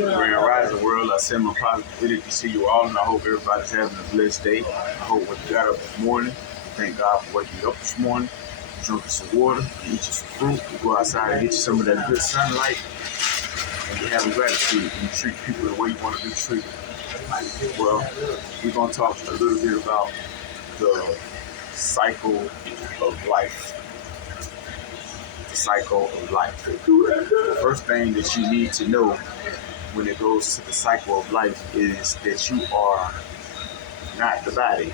Grand Rising World, I send my positivity to you all, and I hope everybody's having a blessed day. I hope when you got up this morning, thank God for waking you up this morning, drinking some water, eat you some fruit, you go outside and get you some of that good sunlight, and you're having gratitude, and you treat people the way you want to be treated. Well, we're going to talk a little bit about the cycle of life. The cycle of life. The first thing that you need to know when it goes to the cycle of life is that you are not the body,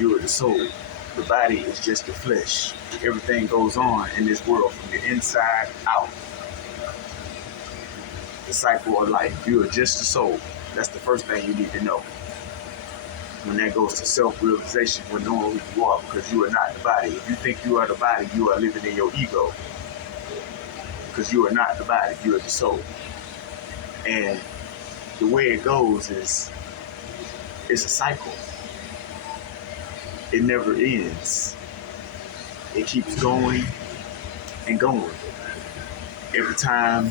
you are the soul. The body is just the flesh. Everything goes on in this world from the inside out. The cycle of life. You are just the soul. That's the first thing you need to know. When that goes to self-realization, when knowing who you are, because you are not the body. If you think you are the body, you are living in your ego. Because you are not the body, you are the soul. And the way it goes is, it's a cycle. It never ends. It keeps going and going. Every time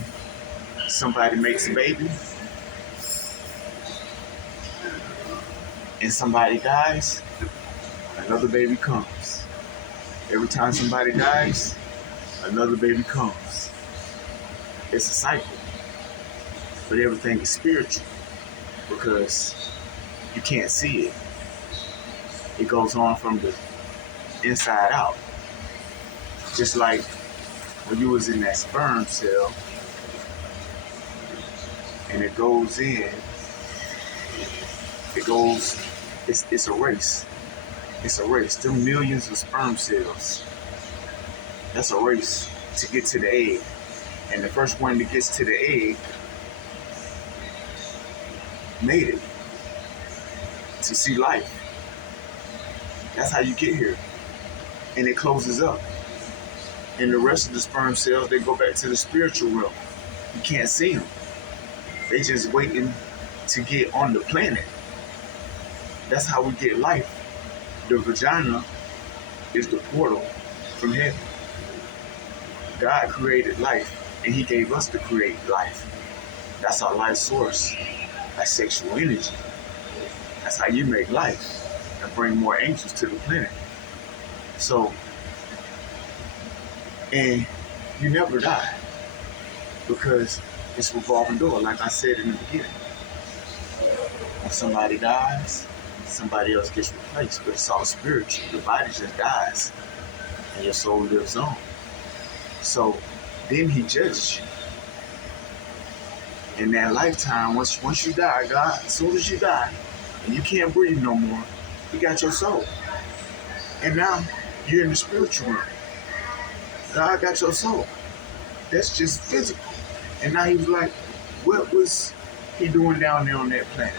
somebody makes a baby and somebody dies, another baby comes. Every time somebody dies, another baby comes. It's a cycle. But everything is spiritual because you can't see it. It goes on from the inside out. Just like when you was in that sperm cell and it goes in, it's a race. It's a race. Them millions of sperm cells, that's a race to get to the egg. And the first one that gets to the egg made it to see life. That's how you get here. And it closes up. And the rest of the sperm cells, they go back to the spiritual realm. You can't see them. They just waiting to get on the planet. That's how we get life. The vagina is the portal from heaven. God created life, and he gave us to create life. That's our life source. That's sexual energy. That's how you make life and bring more angels to the planet. So, and you never die because it's a revolving door, like I said in the beginning. If somebody dies, somebody else gets replaced, but it's all spiritual. The body just dies and your soul lives on. So then he judges you. In that lifetime, once you die, God, as soon as you die, and you can't breathe no more, he got your soul. And now you're in the spiritual realm. God got your soul. That's just physical. And now he was like, what was he doing down there on that planet?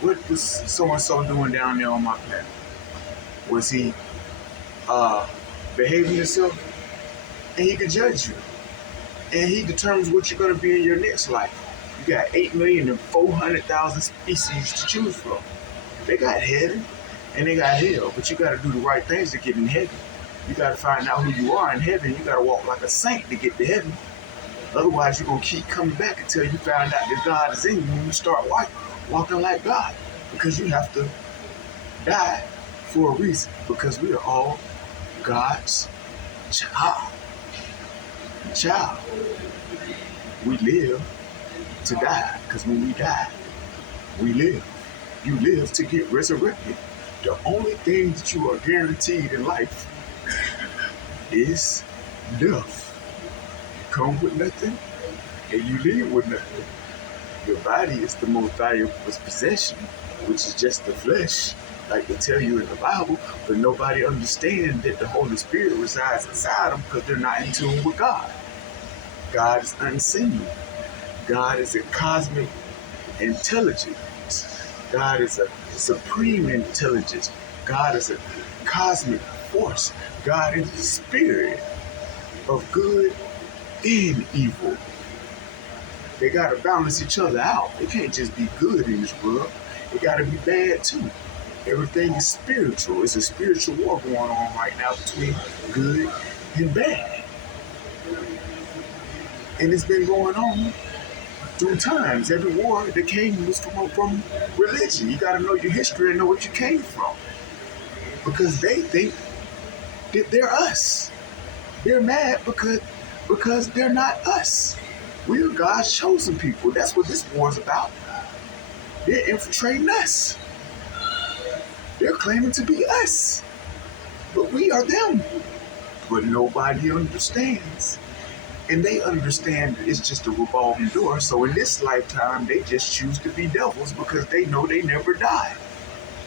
What was so-and-so doing down there on my planet? Was he behaving himself? And he could judge you. And he determines what you're going to be in your next life. You got 8,400,000 species to choose from. They got heaven and they got hell, but you got to do the right things to get in heaven. You got to find out who you are in heaven. You got to walk like a saint to get to heaven. Otherwise, you're going to keep coming back until you find out that God is in you when you start walking like God. Because you have to die for a reason. Because we are all God's child. We live to die, because when we die, we live. You live to get resurrected. The only thing that you are guaranteed in life is death. You come with nothing, and you leave with nothing. Your body is the most valuable possession, which is just the flesh, like they tell you in the Bible, but nobody understands that the Holy Spirit resides inside them because they're not in tune with God. God is unseen. God is a cosmic intelligence. God is a supreme intelligence. God is a cosmic force. God is the spirit of good and evil. They got to balance each other out. They can't just be good in this world. They got to be bad too. Everything is spiritual. It's a spiritual war going on right now between good and bad. And it's been going on through times. Every war that came was from religion. You got to know your history and know what you came from, because they think that they're us. They're mad because they're not us. We are God's chosen people. That's what this war is about. They're infiltrating us. They're claiming to be us, but we are them. But nobody understands. And they understand it's just a revolving door. So in this lifetime, they just choose to be devils because they know they never die.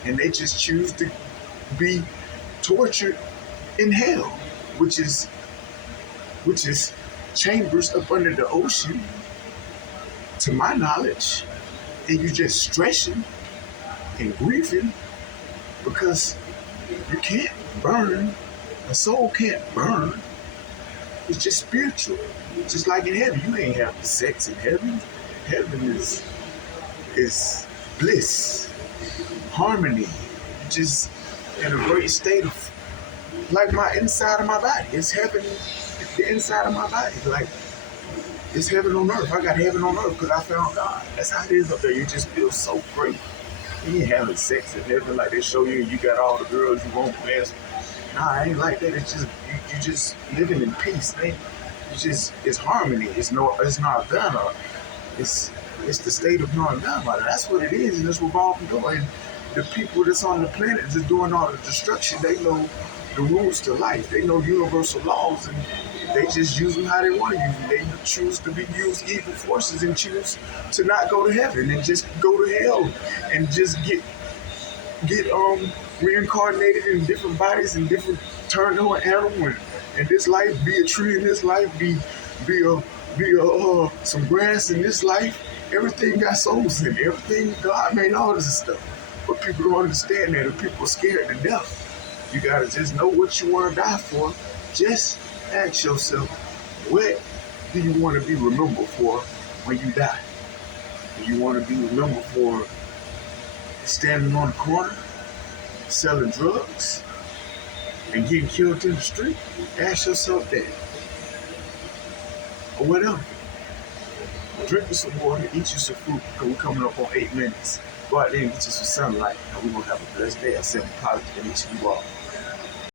And they just choose to be tortured in hell, which is chambers up under the ocean, to my knowledge. And you just stressing and grieving because you can't burn. A soul can't burn. It's just spiritual. Just like in heaven, you ain't having sex in heaven. Heaven is bliss, harmony, just in a great state of, like, my inside of my body. It's heaven, the inside of my body. Like, it's heaven on earth. I got heaven on earth because I found God. That's how it is up there. You just feel so great. You ain't having sex in heaven like they show you. You got all the girls you want to ask. Nah, it ain't like that. It's just you just living in peace. It's harmony. It's not Ghana. It's the state of non-Ghana. That's what it is, and it's revolving door. And the people that's on the planet that's doing all the destruction, they know the rules to life. They know universal laws, and they just use them how they want to use them. They choose to use evil forces and choose to not go to heaven and just go to hell and just get reincarnated in different bodies and different turn to an animal. And this life be a tree, in this life be some grass in this life. Everything got souls in it. Everything, God made all this stuff. But people don't understand that, and people are scared to death. You gotta just know what you want to die for. Just ask yourself, what do you want to be remembered for when you die? Do you want to be remembered for standing on the corner, selling drugs, and getting killed in the street? Ask yourself that. Or whatever. Drink you some water, eat you some fruit, because we're coming up on 8 minutes. Go out there and get you some sunlight, and we're going to have a blessed day. I send a positive to each of you all.